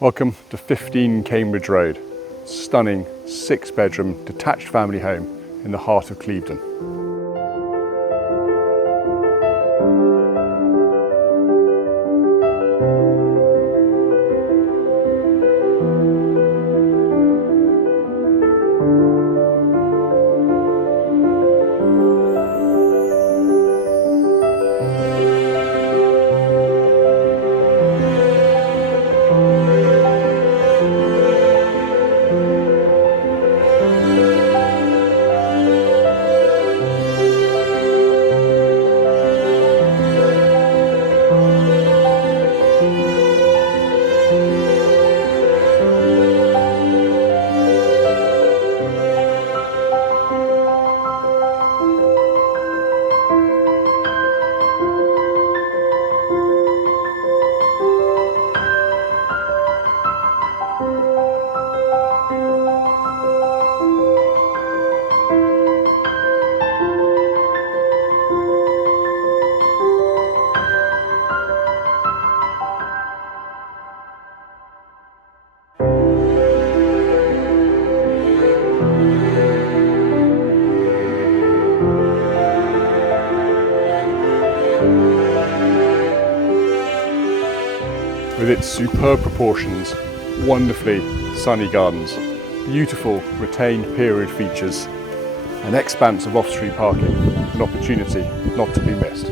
Welcome to 15 Cambridge Road, stunning 6-bedroom detached family home in the heart of Clevedon. With its superb proportions, wonderfully sunny gardens, beautiful retained period features, an expanse of off-street parking, an opportunity not to be missed.